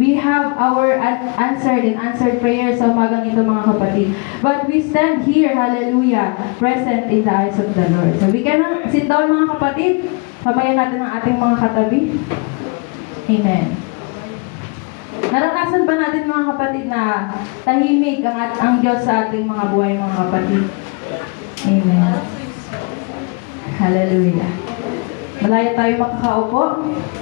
We have our answered prayer sa umagang ito, mga kapatid. But we stand here, hallelujah, present in the eyes of the Lord. So we can sit down, mga kapatid. Sabayan natin ang ating mga katabi. Amen. Naranasan ba natin, mga kapatid, na tahimik ang Diyos sa ating mga buhay, mga kapatid? Amen. Hallelujah. Malaya tayo makakaupo.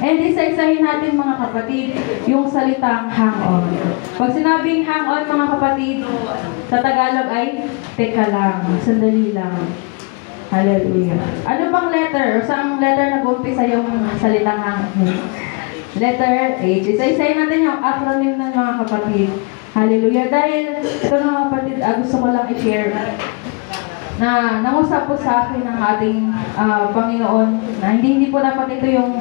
And isa-isahin natin, mga kapatid, yung salitang hang on. Pag sinabing hang on, mga kapatid, sa Tagalog ay teka lang, sandali lang. Hallelujah. Ano bang letter? Saan letter nag-umpisa yung salitang hang on? Letter H. Isa-isahin natin yung acronym ng mga kapatid. Hallelujah. Dahil ito, mga kapatid, gusto ko lang i-share na nangusap po sa akin ng ating Panginoon na hindi po dapat ito yung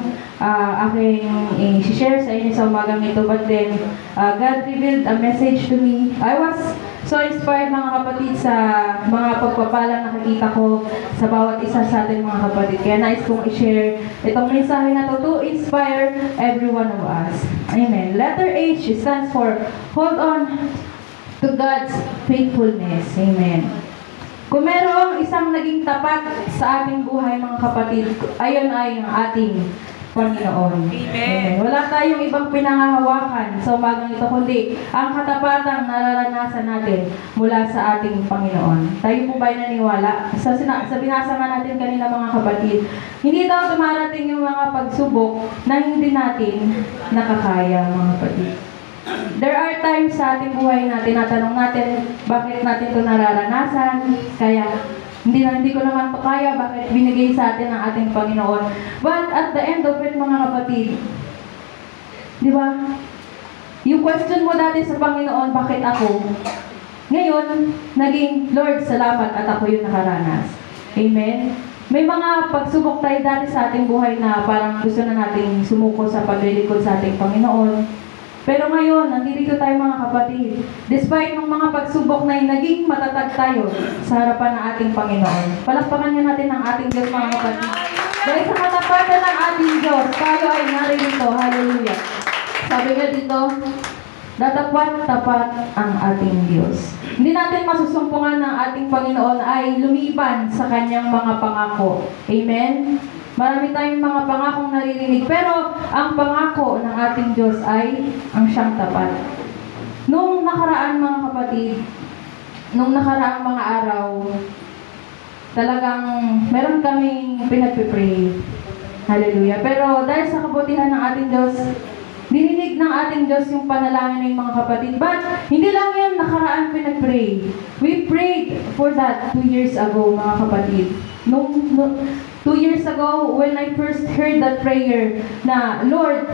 aking i-share sa inyo sa umagang ito, but then God revealed a message to me. I was so inspired, mga kapatid, sa mga pagpapalang nakikita ko sa bawat isa sa ating mga kapatid. Kaya nais kong i-share itong mensahe na to inspire every one of us. Amen. Letter H stands for hold on to God's faithfulness. Amen. Kung merong isang naging tapat sa ating buhay, mga kapatid, ayon ay ang ating Panginoon. Amen. Wala tayong ibang pinangahawakan sa umagang ito, kundi ang katapatang nararanasan natin mula sa ating Panginoon. Tayo po ba'y naniwala? Sa binasa nga natin kanina, mga kapatid, hindi daw tumarating yung mga pagsubok na hindi natin nakakaya, mga kapatid. There are times sa ating buhay na tinatanong natin, bakit natin ito nararanasan? Kaya, hindi ko naman ito kaya, bakit binigay sa atin ang ating Panginoon? But at the end of it, mga kapatid, di ba? Yung question mo dati sa Panginoon, bakit ako? Ngayon, naging, Lord, salamat at ako yung nakaranas. Amen? May mga pagsubok tayo dati sa ating buhay na parang gusto na nating sumuko sa paglilingkod sa ating Panginoon. Pero ngayon, nandito tayo, mga kapatid. Despite ng mga pagsubok na naging matatag tayo sa harapan ng ating Panginoon. Palakpakan niyo natin ang ating Diyos, mga kapatid. Dahil sa katapatan ng ating Diyos, tayo ay naririto. Hallelujah. Sabi nga dito, datapat-tapat ang ating Diyos. Hindi natin masusumpungan ng ating Panginoon ay lumiban sa kanyang mga pangako. Amen? Marami tayong mga pangakong naririnig, pero ang pangako ng ating Diyos ay ang siyang tapat. Nung nakaraan, mga kapatid, nung nakaraang mga araw, talagang meron kaming pinagpipray. Hallelujah. Pero dahil sa kabutihan ng ating Diyos, dininig ng ating Diyos yung panalangin ng mga kapatid. But hindi lang yan nakaraan pinagpray. We prayed for that 2 years ago, mga kapatid. 2 years ago, when I first heard that prayer na, Lord,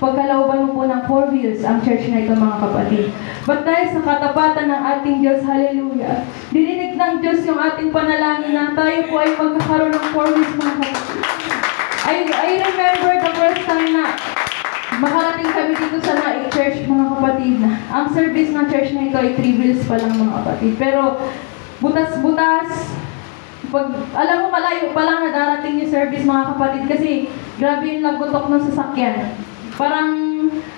pagkalooban mo po ng 4 wheels ang church na ito, mga kapatid. But dahil sa katapatan ng ating Diyos, hallelujah, dininig ng Diyos yung ating panalangin na tayo po ay magkakaroon ng 4 wheels, mga kapatid. I remember the first time na makarating kami dito sa church, mga kapatid. Ang service ng church na ito ay 3 wheels pa lang, mga kapatid. Pero butas-butas, alam mo, malayo pa lang na darating yung service, mga kapatid, kasi grabe yung lagutok ng sasakyan. Parang,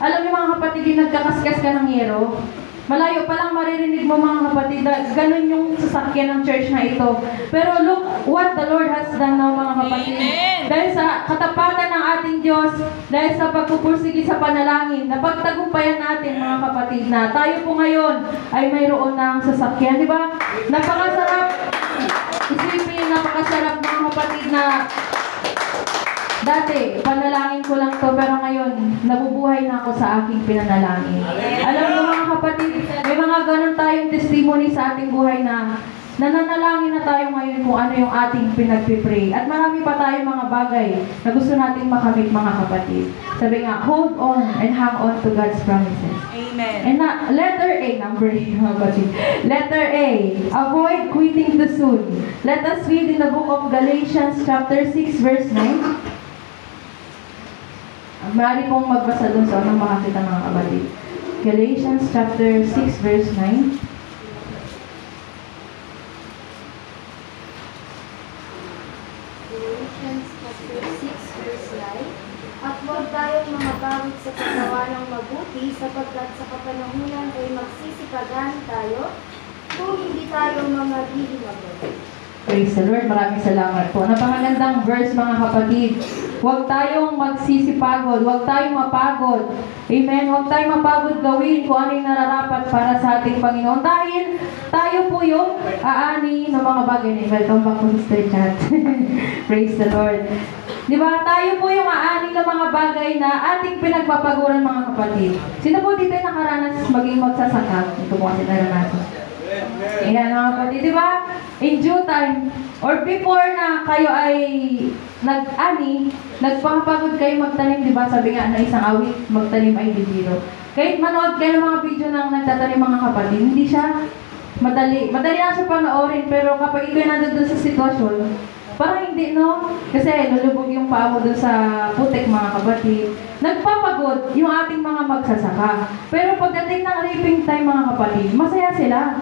alam niyo, mga kapatid, yung nagkakaskas ka ng yero, malayo pa lang maririnig mo, mga kapatid, ganun yung sasakyan ng church na ito. Pero look what the Lord has done now, mga kapatid. Amen. Dahil sa katapatan ng ating Diyos, dahil sa pagpupursige sa panalangin, napagtagumpayan natin, mga kapatid, na tayo po ngayon ay mayroon ng sasakyan, di ba? Napakasarap. Isipin, napakasarap, mga kapatid, na dati, panalangin ko lang to, pero ngayon, nabubuhay na ako sa aking pinanalangin. Alam mo, mga kapatid, may mga ganun tayong testimony sa ating buhay na nananalangin na tayo ngayon kung ano yung ating pinagpipray. At marami pa tayong mga bagay na gusto nating makamit, mga kapatid. Sabi nga, hold on and hang on to God's promises. Amen. And letter A, number A, mga kapatid. Letter A, avoid quitting too soon. Let us read in the book of Galatians chapter 6, verse 9. Maaari pong magbasa doon sa unang makakita, mga kapatid. Galatians chapter 6, verse 9. Galatians chapter 6, verse 9. At huwag tayong mamabawit sa paggawa ng mabuti, sapagkat gagana tayo kung hindi tayo mga hihinabot. Praise the Lord. Maraming salamat po. Napakagandang verse mga kapatid. Huwag tayong magsisipagod. Huwag tayong mapagod. Amen. Huwag tayong mapagod gawin kung ano yung nararapat para sa ating Panginoon. Dahil tayo po yung aani ng mga bagay. Welcome back po sa Street Chat. Praise the Lord. Di ba? Tayo po yung aani ng mga bagay na ating pinagpapaguran mga kapatid. Sino po dito yung nakaranas maging magsasaka? Ito po kasi naranasan. Ayan mga kapatid, di ba? In due time, or before na kayo ay nag-ani, nagpapagod kayo magtanim, di ba? Sabi nga na isang awit, magtanim ay bibiro. Kahit manood kayo ng mga video ng nagtatanim mga kapatid, hindi siya madali. Madali na siya panoorin, pero kapag ikaw nandun sa sitwasyon, parang hindi, no? Kasi lulubog yung paa mo dun sa putik, mga kapatid. Nagpapagod yung ating mga magsasaka. Pero pagdating ng reaping time, mga kapatid, masaya sila.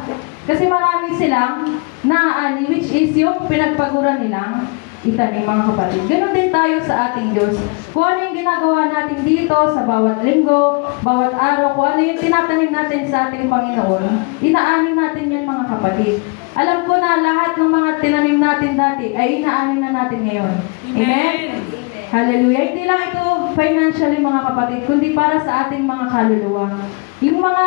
Kasi marami silang naaani, which is yung pinagpaguran nilang itanim, mga kapatid. Ganon din tayo sa ating Diyos. Kung ano yung ginagawa natin dito sa bawat linggo, bawat araw, kung ano yung tinatanim natin sa ating Panginoon, inaani natin yan, mga kapatid. Alam ko na lahat ng mga tinanim natin dati ay inaanin na natin ngayon. Amen? Hallelujah. Hindi lang ito financially mga kapatid, kundi para sa ating mga kaluluwa. Yung mga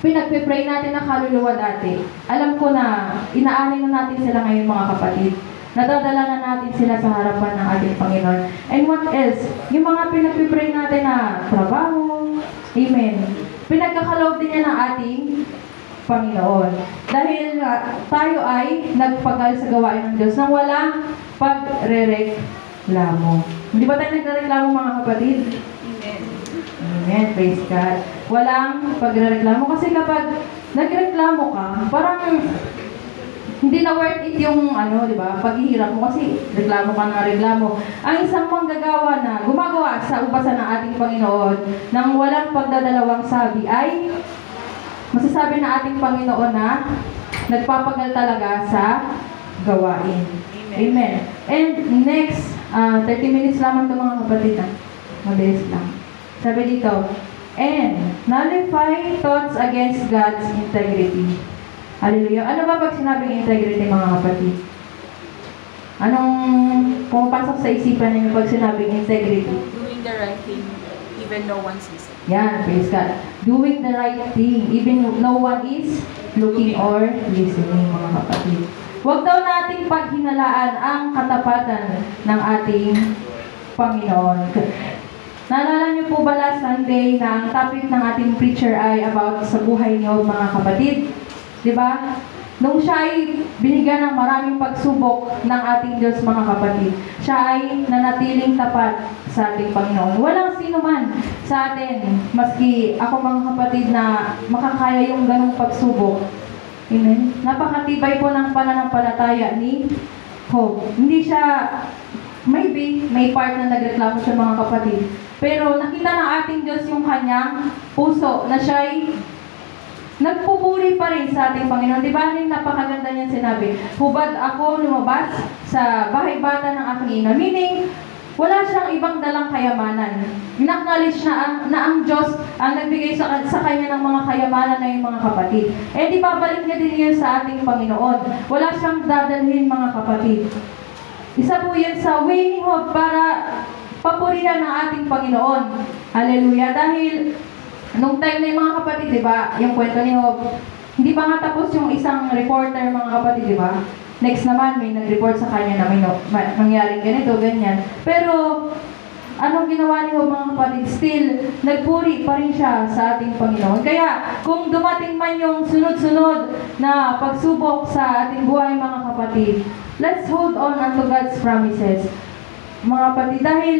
pinagpipray natin na kaluluwa dati, alam ko na inaanin na natin sila ngayon mga kapatid. Nadadala na natin sila sa harapan ng ating Panginoon. And what else? Yung mga pinagpipray natin na trabaho, amen. Pinagkakaloob din yan ng ating Panginoon. Dahil tayo ay nagpagal sa gawain ng Diyos nang walang pagrereklamo. Hindi ba tayo nagrereklamo mga kapatid? Amen. Amen. Praise God. Walang pagrereklamo. Kasi kapag nagreklamo ka, parang hindi na worth it yung di ba, paghihirap mo kasi reklamo ka ng reklamo. Ang isang manggagawa na gumagawa sa ubasan ng ating Panginoon nang walang pagdadalawang sabi ay masasabi na ating Panginoon na nagpapagal talaga sa gawain. Amen. And next, 30 minutes lamang ito mga kapatid. Mabilis lang. Sabi dito, and nullify thoughts against God's integrity. Hallelujah. Ano ba pag sinabing integrity mga kapatid? Anong pumapasok sa isipan ninyo pag sinabing integrity? Doing the right thing, even no one sees it. Yan, praise God. Doing the right thing, even no one is looking or listening, mga kapatid. Huwag daw nating paghinalaan ang katapatan ng ating Panginoon. Naalala niyo po ba last Sunday na ang topic ng ating preacher ay about sa buhay niyo, mga kapatid? Diba? Nung siya ay binigyan ng maraming pagsubok ng ating Diyos, mga kapatid, siya ay nanatiling tapat sa ating Panginoon. Walang sino man sa atin, maski ako mga kapatid, na makakaya yung ganong pagsubok. Amen? Napakatibay po ng pananampalataya ni Job. Hindi siya, maybe, may part na nagreklamo sa mga kapatid. Pero nakita ng ating Diyos yung kanyang puso na siya ay nagpupuri pa rin sa ating Panginoon. Di ba rin napakaganda niyan sinabi, hubad ako lumabas sa bahay bata ng aking ina. Meaning, wala siyang ibang dalang kayamanan. In-acknowledge na ang Diyos ang nagbigay sa kanya ng mga kayamanan na yung mga kapatid. Eh di babalik niya din yan sa ating Panginoon. Wala siyang dadalhin, mga kapatid. Isa po yan sa way ni Job para papurihan ng ating Panginoon. Hallelujah. Dahil nung time na yung mga kapatid, di ba, yung kwento ni Job, hindi pa nga tapos yung isang reporter, mga kapatid, di ba? Next naman, may nag-report sa kanya na may nangyaring ganito, ganyan. Pero, anong ginawa ni Job, mga kapatid? Still, nagpuri pa rin siya sa ating Panginoon. Kaya, kung dumating man yung sunod-sunod na pagsubok sa ating buhay, mga kapatid, let's hold on unto God's promises. Mga kapatid, dahil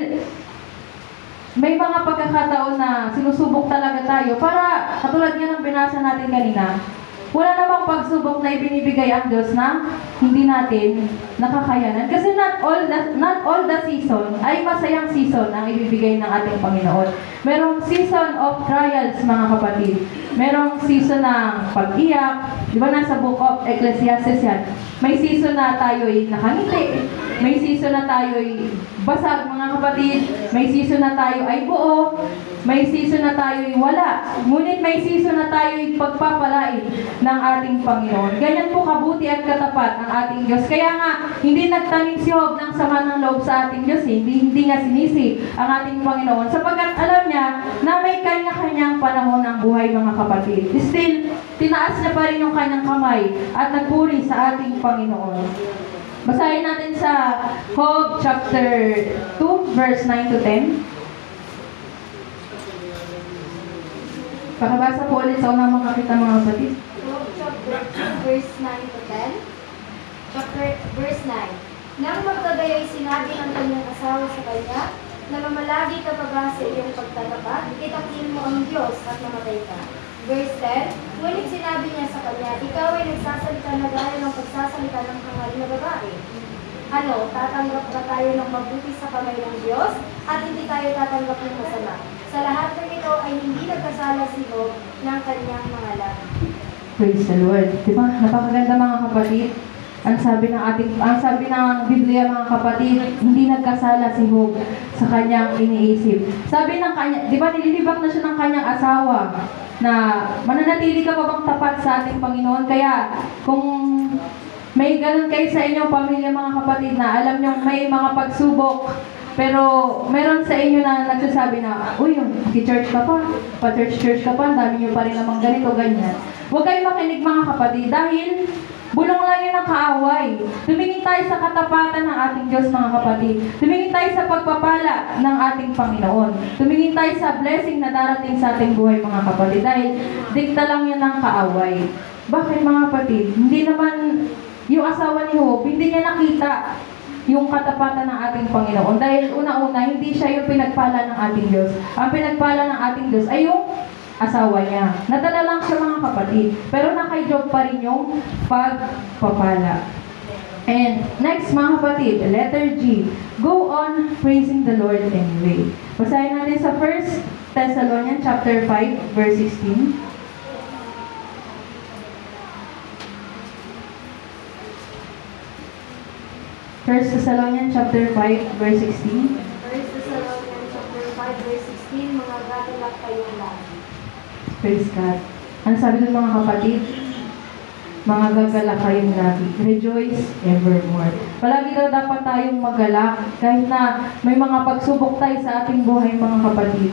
may mga pagkakataon na sinusubok talaga tayo para, katulad nga ng binasa natin kanina, wala namang pagsubok na ibinibigay ang Diyos na hindi natin nakakayanan. Kasi not all the season ay masayang season ang ibibigay ng ating Panginoon. Merong season of trials, mga kapatid. Merong season ng pag-iyak. Di ba nasa book of Ecclesiastes yan? May season na tayo ay nakangiti. may season na tayo'y basag, mga kapatid. May season na tayo ay buo. May season na tayo'y wala. Ngunit may season na tayo'y pagpapalain ng ating Panginoon. Ganyan po kabuti at katapat ang ating Diyos. Kaya nga, hindi nagtanim si Job ng sama ng loob sa ating Diyos. Hindi nga sinisi ang ating Panginoon. Sapagkat alam niya na may kanya-kanyang panahon ng buhay, mga kapatid. Still, tinaas niya pa rin yung kanyang kamay at nagpuri sa ating Panginoon. Basahin natin sa Job chapter 2, verse 9 to 10. Pakabasa po ulit sa unang makakita, mga kapatid. Job chapter 2, verse 9 to 10. Verse 9. Nang magkagaya'y sinabi ng kanyang asawa sa kanya, na mamalagi ka pa ba sa iyong pagtatapat, itakin mo ang Diyos at namatay ka. Verse 10. Ngunit sinabi niya sa kanya, ikaw ay nagsasalita na gaya ng pagsasalita ng hangal na babae. Ano, tatanggap ba tayo ng mabuti sa kamay ng Diyos at hindi tayo tatanggap ng masama? Sa lahat ng ito ay hindi nagkasala si Job ng kanyang mga labi. Praise the Lord. Diba? Napakaganda, mga kapatid. Ang sabi ng Biblia, mga kapatid, hindi nagkasala si Job sa kanyang iniisip. Sabi ng kanya, di ba nililibak na siya ng kanyang asawa na mananatili ka pa bang tapat sa ating Panginoon? Kaya kung may ganun kayo sa inyong pamilya, mga kapatid, na alam nyo may mga pagsubok, pero meron sa inyo na nagsasabi na, uy, church ka pa, church ka pa, ang dami nyo pa rin namang ganito, ganyan. Huwag kayong makinig, mga kapatid, dahil bulong lang yun ang kaaway. Tumingin tayo sa katapatan ng ating Diyos, mga kapatid. Tumingin tayo sa pagpapala ng ating Panginoon. Tumingin tayo sa blessing na darating sa ating buhay, mga kapatid, dahil dikta lang yun ang kaaway. Bakit, mga kapatid? Hindi naman yung asawa ni Job, hindi niya nakita yung katapatan ng ating Panginoon. Dahil una-una, hindi siya yung pinagpala ng ating Diyos. Ang pinagpala ng ating Diyos ay yung asawa niya. Nadala lang siya, mga kapatid. Pero nakay Job pa rin yung pagpapala. And next, mga kapatid, letter G. Go on praising the Lord anyway. Basahin natin sa 1 Thessalonians chapter 5, verse 16. 1 Thessalonians chapter 5, verse 16. 1 Thessalonians chapter 5, verse 16, mga gagalak kayong lagi. Praise God. Ano sabi ng mga kapatid? Mga gagalak kayong lagi. Rejoice evermore. Palagi daw dapat tayong magalak kahit na may mga pagsubok tayo sa ating buhay, mga kapatid.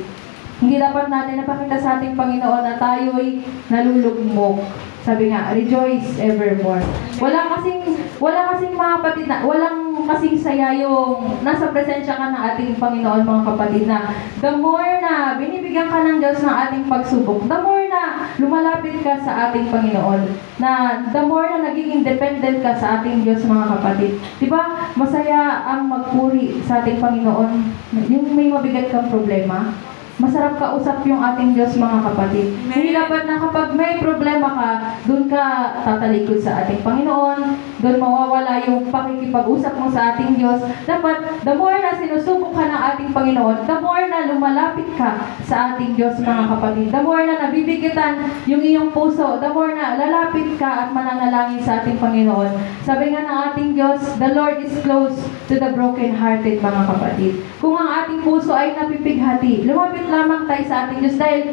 Hindi dapat natin napakita sa ating Panginoon na tayo'y nalulugmok. Sabi nga, rejoice evermore. Wala kasing mga kapatid na, walang kasing saya yung nasa presensya ka ng ating Panginoon, mga kapatid, na the more na binibigyan ka ng Diyos ng ating pagsubok, the more na lumalapit ka sa ating Panginoon, na the more na naging independent ka sa ating Diyos, mga kapatid. Diba, masaya ang magpuri sa ating Panginoon. Yung may mabigat kang problema, masarap kausap yung ating Diyos, mga kapatid. Hindi dapat na kapag may problema ka, doon ka tatalikod sa ating Panginoon, doon mawawala yung pakikipag-usap mo sa ating Diyos. Dapat, the more na sinusubok ka ng ating Panginoon, the more na lumalapit ka sa ating Diyos, mga kapatid. The more na nabibigatan yung iyong puso, the more na lalapit ka at mananalangin sa ating Panginoon. Sabi nga ng ating Diyos, the Lord is close to the broken-hearted, mga kapatid. Kung ang ating puso ay napipighati, lumapit lamang tayo sa ating Diyos dahil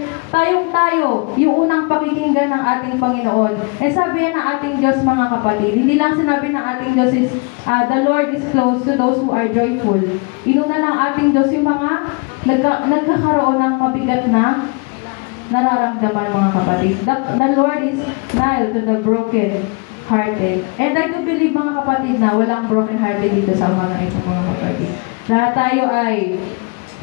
tayo, yung unang pakikinggan ng ating Panginoon. Eh sabi ng ating Diyos, mga kapatid, hindi lang sinabi ng ating Diyos is, the Lord is close to those who are joyful. Inuna ng ating Diyos yung mga nagkakaroon ng mabigat na nararamdaman, mga kapatid. The Lord is nigh to the broken hearted. And I do believe, mga kapatid, na walang broken hearted dito sa umaga ito, mga kapatid. Lahat tayo ay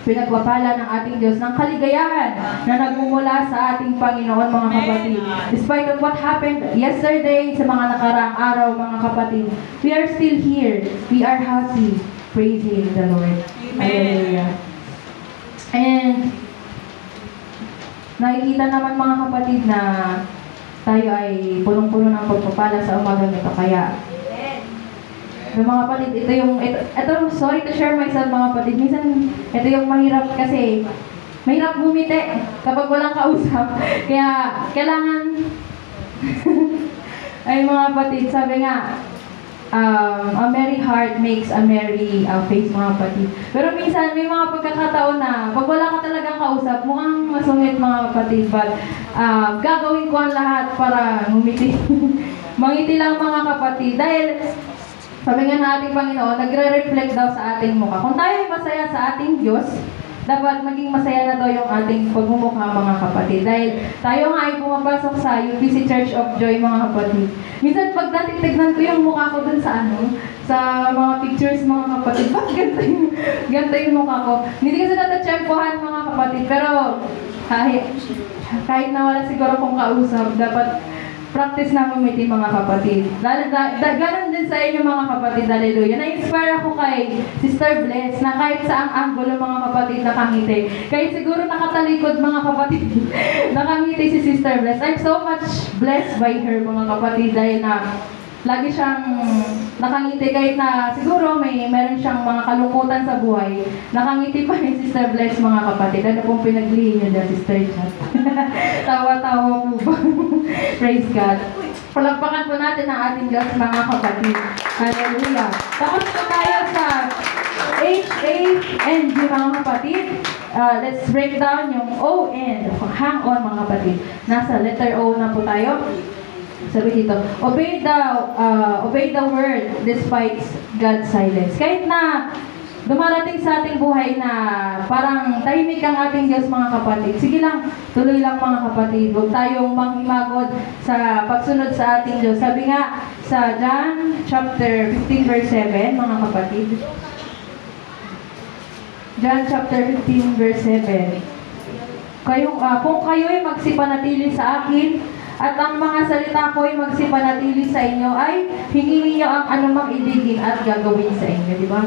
pinagpapala ng ating Diyos ng kaligayahan na nagmumula sa ating Panginoon, mga kapatid. Despite of what happened yesterday, sa mga nakaraang araw, mga kapatid, we are still here. We are happy praising the Lord. Hallelujah. And nakikita naman, mga kapatid, na tayo ay punong-puno ng pagpapala sa umagang ito. Kaya mga kapatid, ito, sorry to share myself, mga kapatid. Minsan, ito yung mahirap kasi mahirap bumiti kapag walang kausap. Kaya, kailangan ay, mga kapatid, sabi nga, a merry heart makes a merry face, mga kapatid. Pero minsan, may mga pagkakataon na pag wala ka talagang kausap, mukhang masungit, mga kapatid. But gagawin ko ang lahat para ngumiti. Mangiti lang, mga kapatid. Dahil sabi nga ng ating Panginoon, nagre-reflect daw sa ating mukha. Kung tayo ay masaya sa ating Diyos, dapat maging masaya na daw yung ating pagmumukha, mga kapatid. Dahil tayo nga ay pumapasok sa UPC Church of Joy, mga kapatid. Minsan pag tignan ko yung mukha ko dun sa sa mga pictures, mga kapatid, bakit ganda yung mukha ko? Hindi kasi natatsyempohan, mga kapatid. Pero kahit na wala siguro kong kausap, dapat practice na ngumiti, mga kapatid. Ganon din sa inyo, mga kapatid. Hallelujah. Na-inspire ako kay Sister Bless na kahit saang anggulo, mga kapatid, nakangiti. Kahit siguro nakatalikod, mga kapatid, nakangiti si Sister Bless. I'm so much blessed by her, mga kapatid, dahil na lagi siyang nakangiti kahit na siguro meron siyang mga kalungkutan sa buhay. Nakangiti pa rin Sister Bless, mga kapatid. Ano pong pinaglihin niyo dyan, Sister Chat? Tawa-tawa po ba? Praise God. Palagpakan po natin ang ating Diyos, mga kapatid. Hallelujah. Tapos po tayo sa H-A-N-G, mga kapatid. Let's break down yung O-N. Hang on, mga kapatid. Nasa letter O na po tayo. Sabi dito, obey the word despite God's silence. Kahit na dumarating sa ating buhay na parang tahimik ang ating Diyos, mga kapatid, sige lang, tuloy lang, mga kapatid. Huwag tayong manghimagod sa pagsunod sa ating Diyos. Sabi nga sa John chapter 15 verse 7, mga kapatid. John chapter 15 verse 7. Kung kayo'y magsipanatili sa akin, at ang mga salita ko ay magsipanatili sa inyo, ay hingin niyo ang anumang ibigin at gagawin sa inyo, di ba?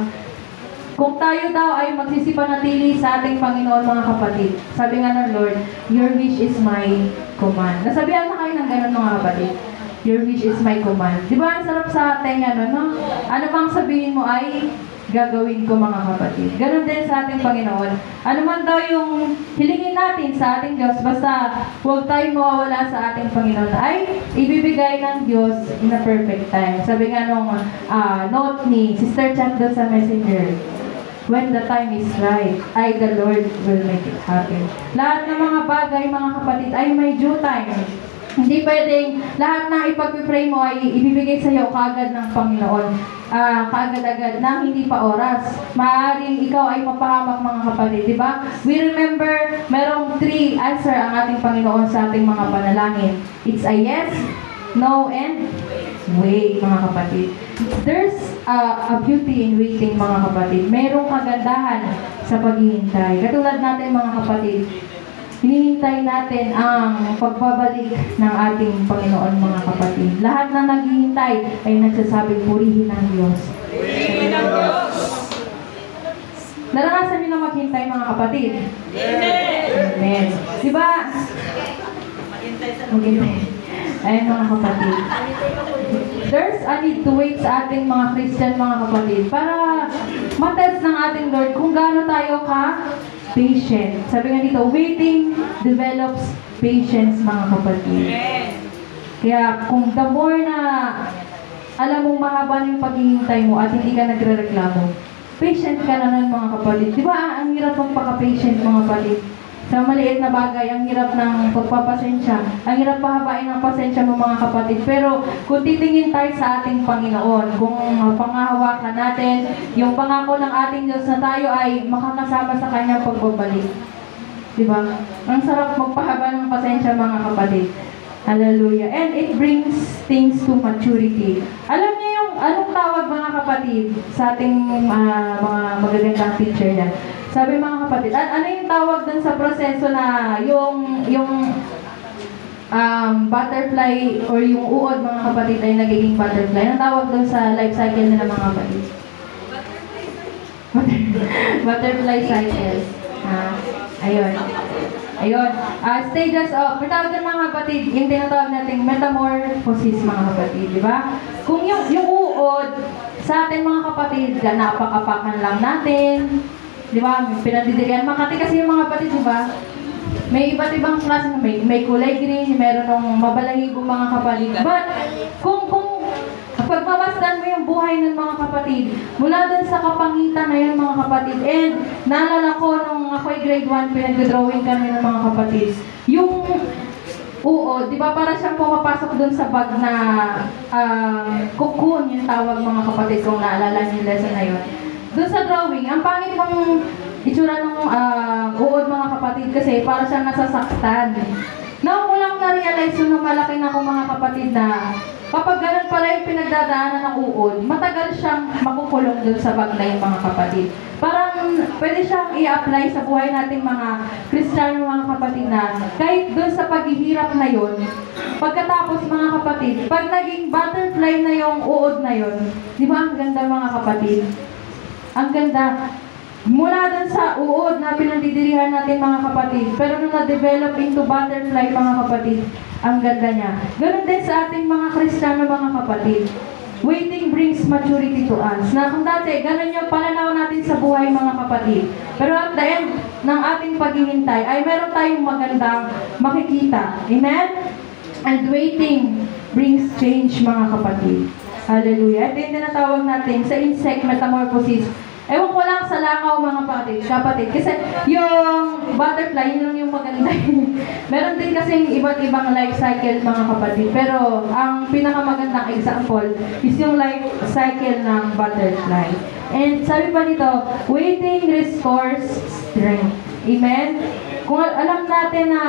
Kung tayo daw ay magsisipanatili sa ating Panginoon, mga kapatid, sabi nga ng Lord, your wish is my command. Nasabihan na kayo ng ganun, mga kapatid. Your wish is my command. Di ba, ang sarap sa ating no? Ano bang sabihin mo ay gagawin ko, mga kapatid. Ganun din sa ating Panginoon. Ano man daw yung hilingin natin sa ating Diyos, basta huwag tayong mawawala sa ating Panginoon, ay ibibigay ng Diyos in a perfect time. Sabi nga nung note ni Sister Chat doon sa Messenger, when the time is right, the Lord will make it happen. Lahat ng mga bagay, mga kapatid, ay may due time. Hindi pwedeng lahat na ipag-pray mo ay ibibigay sa iyo kaagad ng Panginoon. Kaagad-agad na hindi pa oras. Maaaring ikaw ay mapahamak, mga kapatid, di ba? We remember, merong 3 answer ang ating Panginoon sa ating mga panalangin. It's a yes, no, and wait, mga kapatid. There's a beauty in waiting, mga kapatid. Merong kagandahan sa paghihintay. Katulad natin, mga kapatid, hinihintay natin ang pagbabalik ng ating Panginoon, mga kapatid. Lahat na naghihintay ay nagsasabing purihin ng Diyos. Purihin ng Diyos! Naranasan niyo na maghintay, mga kapatid? Amen! Amen. Diba? Maghintay. Ayun, mga kapatid. There's a need to wait sa ating mga Christian, mga kapatid, para matest ng ating Lord kung gaano tayo patient. Sabi nga dito, waiting develops patience, mga kapatid. Kaya kung the more na alam mong mahaba na yung paghihintay mo at hindi ka nagre-reklamo, patient ka na nun, mga kapatid. Di ba ang hirap magpaka-patient, mga kapatid? Sa maliit na bagay, ang hirap ng pagpapasensya. Ang hirap pahabain ang pasensya mo, mga kapatid. Pero kung titingin tayo sa ating Panginoon, kung pangahawakan natin yung pangako ng ating Diyos na tayo ay makakasama sa kanyang pagbabalik. Diba? Ang sarap magpahaba ng pasensya, mga kapatid. Hallelujah. And it brings things to maturity. Alam niyo yung anong tawag, mga kapatid, sa ating mga magagandang teacher yan. Sabi, mga kapatid, ano yung tawag dun sa proseso na yung butterfly or yung uod, mga kapatid, ay nagiging butterfly? Anong tawag dun sa life cycle nila, mga kapatid? Butterfly cycle. Ayun. Stages of, may tawag dun, mga kapatid, yung tinatawag nating metamorphosis, mga kapatid, di ba? Kung yung uod, sa atin, mga kapatid, napak-apakan lang natin, di ba? Pinandidigan. Makati kasi yung mga kapatid, di ba? May iba't ibang klase, may kulay green, meron ng mabalahibong, mga kapatid. But kung Kapag mabasdan mo yung buhay ng mga kapatid, mula dun sa kapangitan na yun mga kapatid, and naalala ko nung ako'y grade 1, pinag-drawing kami ng mga kapatid, yung uod, di ba para siyang pumapasok dun sa bag na cocoon yung tawag mga kapatid kung naalala niyo yung lesson na yun. Dun sa drawing, ang pangit ng itsura ng uod mga kapatid kasi para siyang nasasaktan. Now, ko lang na-realize nung malaki na ako mga kapatid na kapag ganun pala yung pinagdadaanan ng uod, matagal siyang makukulong dun sa bag na yung mga kapatid. Parang pwede siyang i-apply sa buhay nating mga Kristiyano mga kapatid na kahit dun sa paghihirap na yun, pagkatapos mga kapatid, pag naging butterfly na yung uod na yun, di ba ang ganda mga kapatid? Ang ganda. Mula dun sa uod na pinandidirihan natin mga kapatid, pero nung na-develop into butterfly mga kapatid, ang ganda niya. Ganun din sa ating mga Kristiyano mga kapatid. Waiting brings maturity to us. Na kung dati, ganun yung pananaw natin sa buhay mga kapatid. Pero at the end ng ating paghihintay, ay meron tayong magandang makikita. Amen? And waiting brings change mga kapatid. Hallelujah. Ito yung tinatawag natin sa insect metamorphosis. Ewan ko lang sa langaw mga kapatid. Kasi yung butterfly, yun lang yung maganda. Meron din kasing iba't ibang life cycle mga kapatid. Pero ang pinakamagandang example is yung life cycle ng butterfly. And sabi pa dito, waiting restores strength. Amen? Kung alam natin na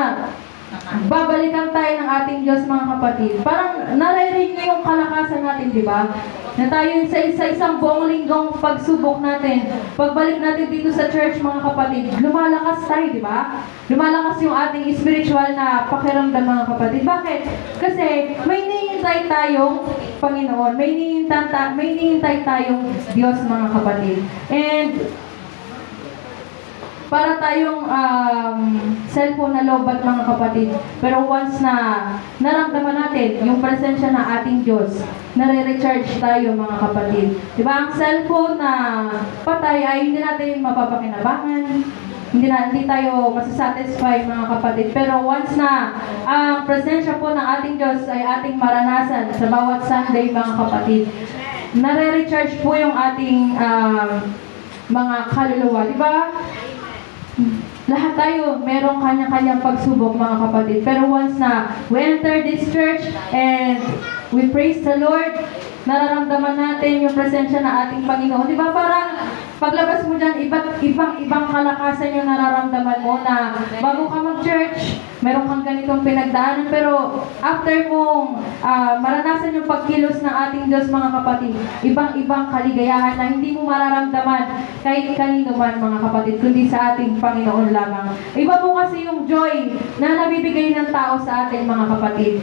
babalikan tayo ng ating Diyos mga kapatid, parang naririnig niyo yung kalakasan natin, di ba? Na tayo sa isang buong linggong pagsubok natin, pagbalik natin dito sa church mga kapatid, lumalakas tayo, di ba? Lumalakas yung ating spiritual na pakiramdam mga kapatid. Bakit? Kasi may hinihintay tayong Panginoon, may hinihintay tayong Diyos mga kapatid. And para tayong cellphone na lobat mga kapatid. Pero once na naramdaman natin yung presensya ng ating Diyos, nare-recharge tayo mga kapatid. Diba? Ang cellphone na patay ay hindi natin mapapakinabangan, hindi tayo masasatisfy mga kapatid. Pero once na ang presensya po ng ating Diyos ay ating maranasan sa bawat Sunday mga kapatid, nare-recharge po yung ating mga kaluluwa. Diba? Lahat tayo, merong kanya-kanyang pagsubok mga kapatid. Pero once na we enter this church and we praise the Lord, nararamdaman natin yung presensya ng ating Panginoon. Di ba parang paglabas mo dyan, ibang kalakasan yung nararamdaman mo na bago ka mag-church, meron kang ganitong pinagdaanan. Pero after mong maranasan yung pagkilos ng ating Diyos mga kapatid, ibang kaligayahan na hindi mo mararamdaman kahit kanino man mga kapatid, kundi sa ating Panginoon lamang. Iba po kasi yung joy na nabibigay ng tao sa ating mga kapatid.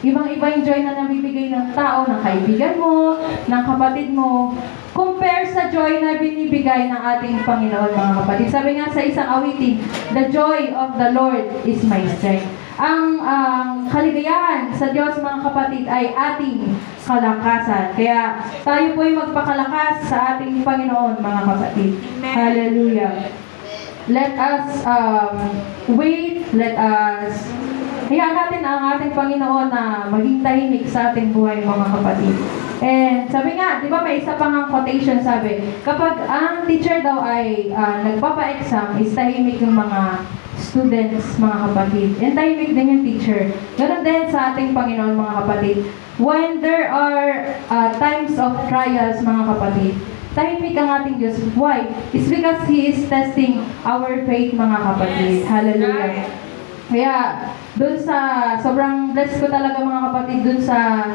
Ibang-iba yung joy na nabibigay ng tao, ng kaibigan mo, ng kapatid mo, compare sa joy na binibigay ng ating Panginoon mga kapatid. Sabi nga sa isang awitin, the joy of the Lord is my strength. Ang kaligayahan sa Diyos mga kapatid ay ating kalakasan. Kaya tayo po ay magpakalakas sa ating Panginoon mga kapatid. Amen. Hallelujah. Let us wait, let us hayaan natin ang ating Panginoon na maging tahimik sa ating buhay mga kapatid. And sabi nga, di ba may isa pang ang quotation sabi, kapag ang teacher daw ay nagpapa-exam, is tahimik yung mga students mga kapatid. And tahimik din yung teacher. Ganun din sa ating Panginoon mga kapatid. When there are times of trials mga kapatid, tahimik ang ating Diyos. Why? It's because He is testing our faith mga kapatid. Yes. Hallelujah. Kaya, dun sa, sobrang blessed ko talaga mga kapatid, dun sa,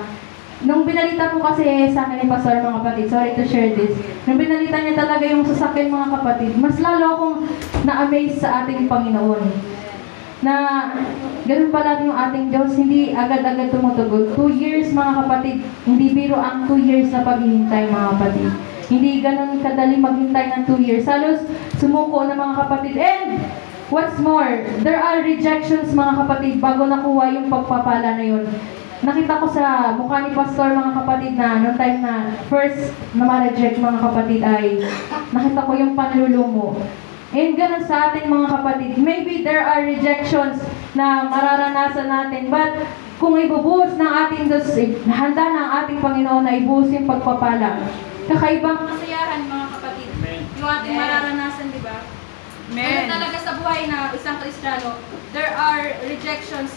nung binalita ko kasi sa akin ni Pastor mga kapatid, sorry to share this, nung binalita niya talaga yung sasakyan mga kapatid, mas lalo akong na-amaze sa ating Panginoon. Na, ganun pala yung ating Diyos, hindi agad-agad tumutugon. 2 years mga kapatid, hindi biro ang 2 years na paghihintay mga kapatid. Hindi ganun kadali maghintay ng 2 years. Halos sumuko na mga kapatid. And, what's more, there are rejections mga kapatid bago nakuha yung pagpapala na yun. Nakita ko sa mukha ni Pastor mga kapatid na noong time na first na ma-reject mga kapatid ay nakita ko yung panlulumo. And ganun sa ating mga kapatid, maybe there are rejections na mararanasan natin, but kung ibubuhos ng ating Diyos, handa ng ating Panginoon na ibuhos yung pagpapala. Kakaibang kasayahan, mga kapatid. Yung ating mararanasan, di ba? Pero talaga sa buhay na isang Kristiyano, there are rejections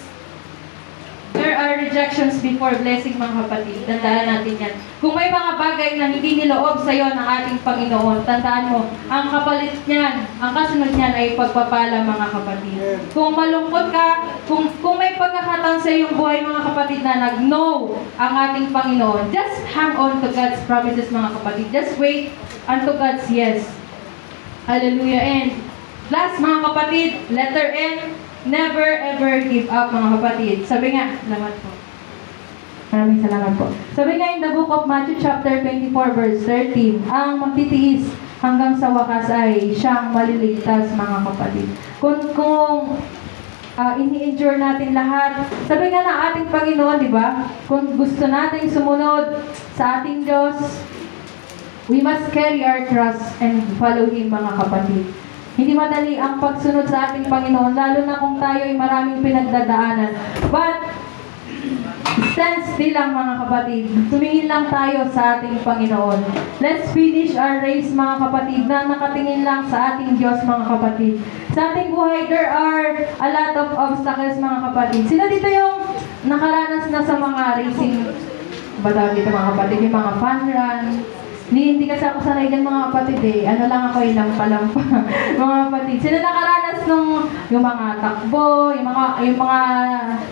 before blessing, mga kapatid. Tandaan natin yan. Kung may mga bagay na hindi niloob sa iyo ng ating Panginoon, tandaan mo, ang kapalit niyan, ang kasunod niyan ay pagpapala, mga kapatid. Kung malungkot ka, kung may pagkakataon sa iyong buhay, mga kapatid, na nag-no ang ating Panginoon, just hang on to God's promises, mga kapatid. Just wait unto God's yes. Hallelujah. And last, mga kapatid, letter N, never ever give up, mga kapatid. Sabi nga, salamat po. Maraming salamat po. Sabi nga in the book of Matthew chapter 24 verse 13, ang magtitiis hanggang sa wakas ay siyang maliligtas, mga kapatid. Kung ini-endure natin lahat, sabi nga ng ating Panginoon, di ba? Kung gusto nating sumunod sa ating Diyos, we must carry our trust and follow Him, mga kapatid. Hindi madali ang pagsunod sa ating Panginoon, lalo na kung tayo ay maraming pinagdadaanan. But, stand still lang, mga kapatid. Tumingin lang tayo sa ating Panginoon. Let's finish our race, mga kapatid, na nakatingin lang sa ating Diyos, mga kapatid. Sa ating buhay, there are a lot of obstacles, mga kapatid. Sino dito yung nakaranas na sa mga racing, ba tawag dito, mga kapatid, yung mga fun run? Hindi kasi ako sanay dyan, mga kapatid eh. Ano lang ako, ilang palampa. Mga kapatid. Sila nakaranas nung yung mga takbo, yung mga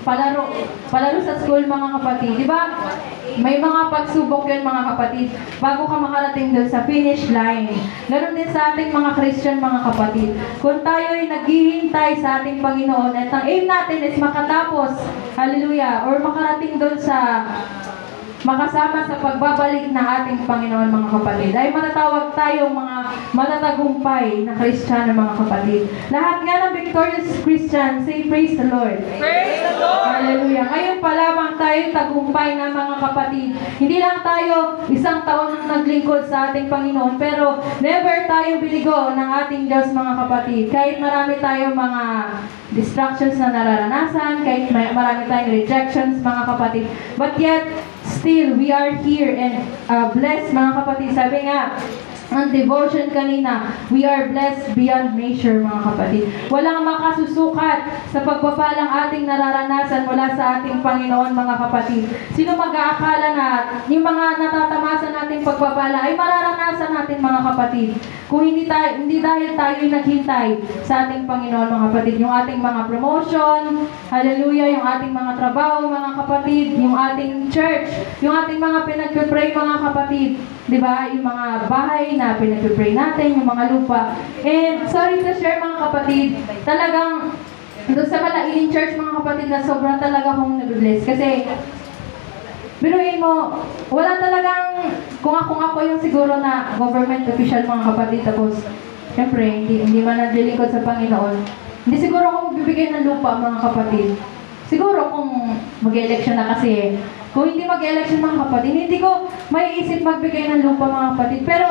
palaro sa school, mga kapatid. Di ba? May mga pagsubok yun, mga kapatid, bago ka makarating doon sa finish line. Ganon din sa ating mga Christian, mga kapatid. Kung tayo ay naghihintay sa ating Panginoon at ang aim natin is makatapos, hallelujah, or makarating doon sa makasama sa pagbabalik ng ating Panginoon, mga kapatid, ay matatawag tayong mga matatagumpay na Kristiyano, mga kapatid. Lahat nga ng victorious Christian, say praise the Lord. Praise the Lord! Hallelujah. Ngayon pa lamang tayo tagumpay na, mga kapatid. Hindi lang tayo isang taon na naglingkod sa ating Panginoon, pero never tayo biligo ng ating Diyos, mga kapatid. Kahit marami tayong mga distractions na nararanasan, kahit marami tayong rejections, mga kapatid. But yet, still, we are here and blessed, mga kapatid. Sabi nga, ang devotion kanina, we are blessed beyond measure, mga kapatid. Walang makasusukat sa pagpapalang ating nararanasan mula sa ating Panginoon, mga kapatid. Sino mag-aakala na yung mga natatamasa nating pagpapala ay mararanasan natin, mga kapatid? Kung hindi dahil tayo naghintay sa ating Panginoon, mga kapatid. Yung ating mga promotion, hallelujah, yung ating mga trabaho, mga kapatid, yung ating church, yung ating mga pinagpipray, mga kapatid. Diba? Yung mga bahay na pinagpipray natin, yung mga lupa. And sorry to share, mga kapatid, talagang doon sa Malailing Church, mga kapatid, na sobrang talaga akong nag-bless. Kasi, biruin mo, wala talagang, kung ako yung siguro na government official, mga kapatid, tapos, syempre, hindi man naglilingkod sa Panginoon, hindi siguro ako magbibigay ng lupa, mga kapatid. Siguro kung mag-election na kasi, kung hindi mag-election, mga kapatid, hindi ko maiisip magbigay ng lupa, mga kapatid. Pero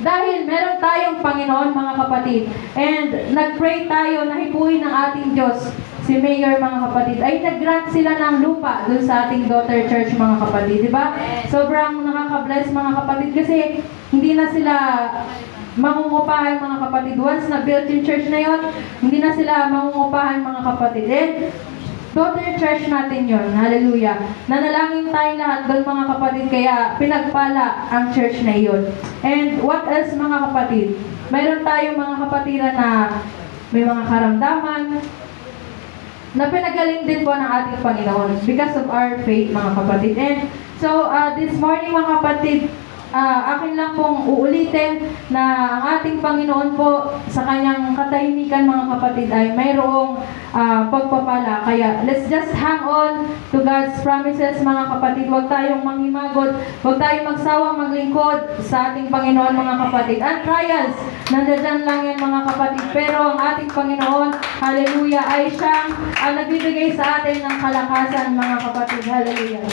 dahil meron tayong Panginoon, mga kapatid, and nag-pray tayo na hipuin ng ating Diyos si Mayor, mga kapatid, ay nag-grant sila ng lupa dun sa ating daughter church, mga kapatid. Diba? Sobrang nakaka-bless, mga kapatid, kasi hindi na sila mangungupahan, mga kapatid. Once na-build yung church na yon, hindi na sila mangungupahan, mga kapatid. And daughter church natin yon, hallelujah. Nanalangin tayong lahat doon, mga kapatid, kaya pinagpala ang church na yon. And what else, mga kapatid? Mayroon tayong mga kapatiran na may mga karamdaman na pinagaling din po ng ating Panginoon because of our faith, mga kapatid. And so, this morning, mga kapatid, akin lang pong uulitin na ang ating Panginoon po sa kanyang katahimikan, mga kapatid, ay mayroong pagpapala. Kaya let's just hang on to God's promises, mga kapatid. Huwag tayong manghimagod, huwag tayong magsawang maglingkod sa ating Panginoon, mga kapatid. At trials, nandiyan lang yan, mga kapatid. Pero ang ating Panginoon, hallelujah, ay siyang nagbibigay sa atin ng kalakasan, mga kapatid. Hallelujah.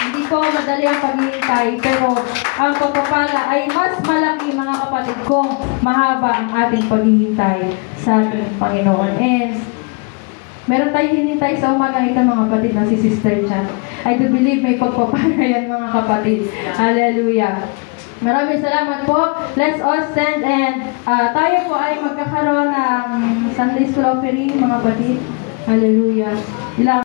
Hindi po madali ang paghihintay, pero ang pagpapala ay mas malaki, mga kapatid, kung mahaba ang ating paghihintay sa ating Panginoon. And Meron tayong hinintay sa umaga ito mga kapatid na si Sister Chan. I do believe may pagpapala yan mga kapatid. Hallelujah. Maraming salamat po. Let's all stand and tayo po ay magkakaroon ng Sunday School offering mga kapatid. Hallelujah.